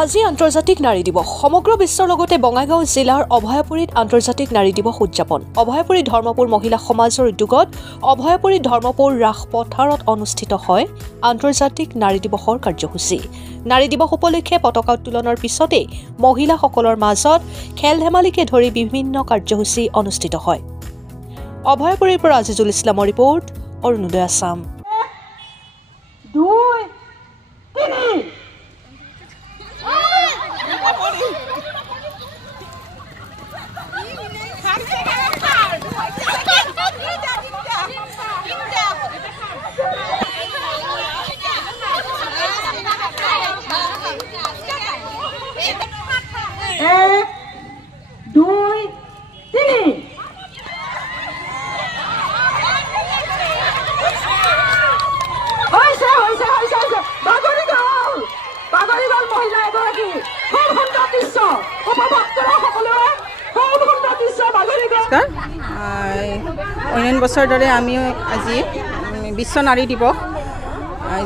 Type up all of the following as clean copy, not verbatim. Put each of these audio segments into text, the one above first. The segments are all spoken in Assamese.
আজি আন্তৰ্জাতিক নাৰী দিৱস সমগ্ৰ বিশ্বৰ লগতে বঙাইগাঁও জিলাৰ অভয়াপুৰীত আন্তৰ্জাতিক নাৰী দিৱস উদযাপন অভয়াপুৰী ধৰ্মপুৰ মহিলা সমাজৰ উদ্যোগত অভয়াপুৰী ধৰ্মপুৰ ৰাস পথাৰত অনুষ্ঠিত হয় আন্তৰ্জাতিক নাৰী দিৱসৰ কাৰ্যসূচী নাৰী দিৱস উপলক্ষে পতাকা উত্তোলনৰ পিছতে মহিলাসকলৰ মাজত খেল ধেমালিকে ধৰি বিভিন্ন কাৰ্যসূচী অনুষ্ঠিত হয় অভয়াপুৰীৰ পৰা আজিজুল ইছলামৰ ৰিপৰ্ট অৰুণোদয় আসাম 2 3 অন্যান্য বছৰ দৰে আমি আজি বিশ্ব নাৰী দিৱস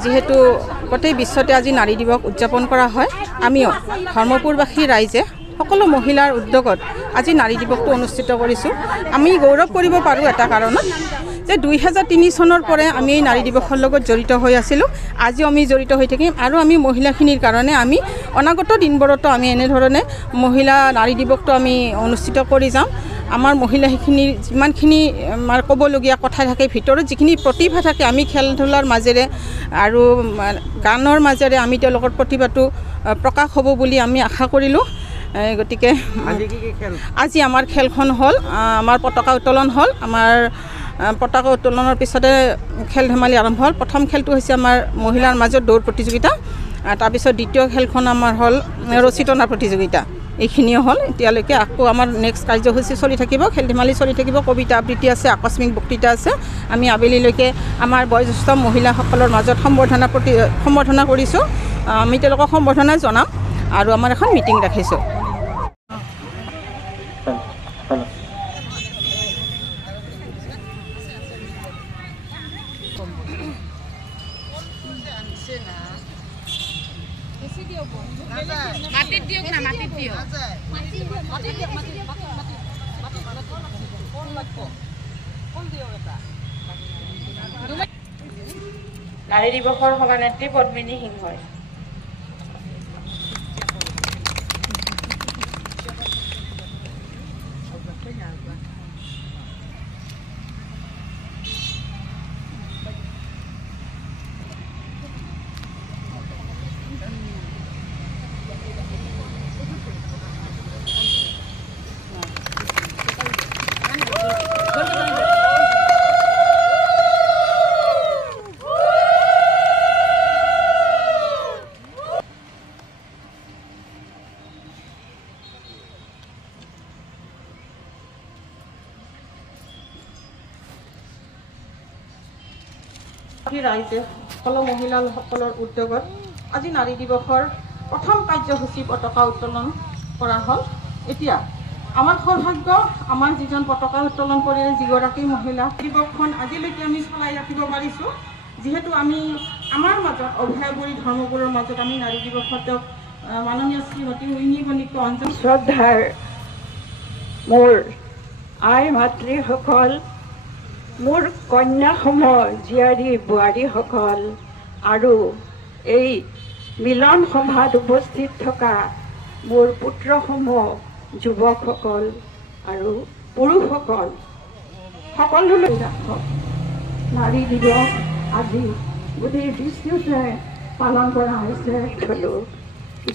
যেহেতু গোটেই বিশ্বতে আজি নাৰী দিৱস উদযাপন কৰা হয় আমিও ধৰ্মপুৰবাসী ৰাইজে সকলো মহিলাৰ উদ্যোগত আজি নাৰী দিৱসটো অনুষ্ঠিত কৰিছোঁ আমি গৌৰৱ কৰিব পাৰোঁ এটা কাৰণত যে 2003 চনৰ পৰা আমি এই নাৰী দিৱসৰ লগত জড়িত হৈ আছিলোঁ আজি আমি জড়িত হৈ থাকিম আৰু আমি মহিলাখিনিৰ কাৰণে আমি অনাগত দিনবোৰতো আমি এনেধৰণে মহিলা নাৰী দিৱসটো আমি অনুষ্ঠিত কৰি যাম আমাৰ মহিলাখিনিৰ যিমানখিনি আমাৰ ক'বলগীয়া কথা থাকে ভিতৰত যিখিনি প্ৰতিভা থাকে আমি খেল ধূলাৰ মাজেৰে আৰু গানৰ মাজেৰে আমি তেওঁলোকৰ প্ৰতিভাটো প্ৰকাশ হ'ব বুলি আমি আশা কৰিলোঁ গতিকে আজি আমাৰ খেলখন হ'ল আমাৰ পতাকা উত্তোলন হ'ল আমাৰ পতাকা উত্তোলনৰ পিছতে খেল ধেমালি আৰম্ভ হ'ল প্ৰথম খেলটো হৈছে আমাৰ মহিলাৰ মাজত দৌৰ প্ৰতিযোগিতা তাৰপিছত দ্বিতীয় খেলখন আমাৰ হ'ল ৰছী টনা প্ৰতিযোগিতা এইখিনিও হ'ল এতিয়ালৈকে আকৌ আমাৰ নেক্সট কাৰ্যসূচী চলি থাকিব খেল ধেমালি চলি থাকিব কবিতা আবৃত্তি আছে আকস্মিক বক্তৃতা আছে আমি আবেলিলৈকে আমাৰ বয়োজ্যেষ্ঠ মহিলাসকলৰ মাজত সম্বৰ্ধনা কৰিছোঁ আমি তেওঁলোকক সম্বৰ্ধনা জনাম আৰু আমাৰ এখন মিটিং ৰাখিছোঁ নাৰী দিৱসৰ সভানেত্ৰী পদ্মিনী সিংহই ৰাইজে সকলো মহিলাসকলৰ উদ্যোগত আজি নাৰী দিৱসৰ প্ৰথম কাৰ্যসূচী পতাকা উত্তোলন কৰা হ'ল এতিয়া আমাৰ সৌভাগ্য আমাৰ যিজন পতাকা উত্তোলন কৰিলে যিগৰাকী মহিলা দিৱসখন আজিলৈকে আমি চলাই ৰাখিব পাৰিছোঁ যিহেতু আমি আমাৰ মাজত অভয়াপুৰী ধৰ্মপুৰৰ মাজত আমি নাৰী দিৱসত মাননীয় শ্ৰীমতী উইনি বণিক অঞ্চল শ্ৰদ্ধাৰ মোৰ আই মাতৃসকল মোৰ কন্যাসমূহ জীয়াৰী বোৱাৰীসকল আৰু এই মিলন সভাত উপস্থিত থকা মোৰ পুত্ৰসমূহ যুৱকসকল আৰু পুৰুষসকল সকলোলৈ ৰাখক নাৰী দিৱস আজি গোটেই বিশ্বতে পালন কৰা হৈছে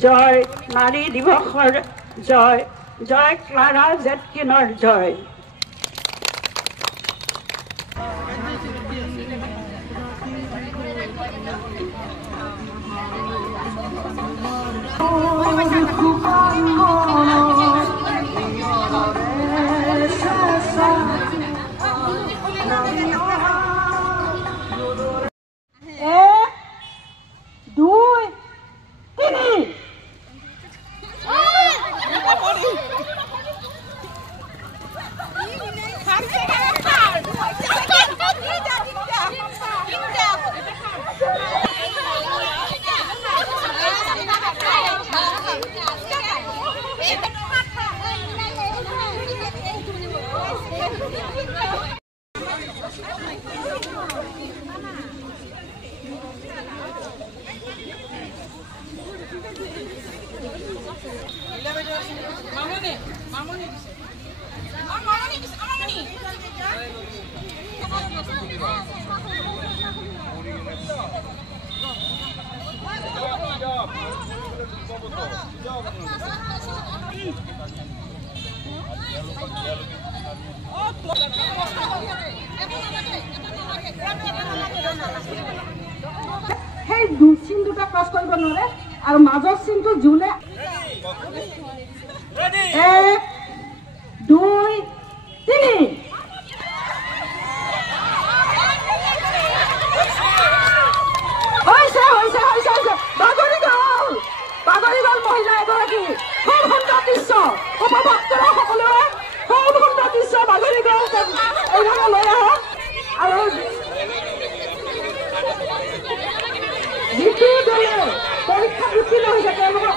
জয় নাৰী দিৱসৰ জয় জয় ক্লাৰা জেটকিনৰ জয় সেই চিন দুটা ক্ৰছ কৰিব নোৱাৰে আৰু মাজৰ চিনটো যোনে 1 2 3 বাগৰি গ'ল মহিলা এগৰাকী খুব সুন্দৰ দৃশ্য উপভোগ কৰা সকলোৱে খুব সুন্দৰ দৃশ্য বাগৰি গ'ল এইভাগে লৈ আহক আৰু যিটো দলে পৰীক্ষা উত্তীৰ্ণ হৈছে তেওঁলোকক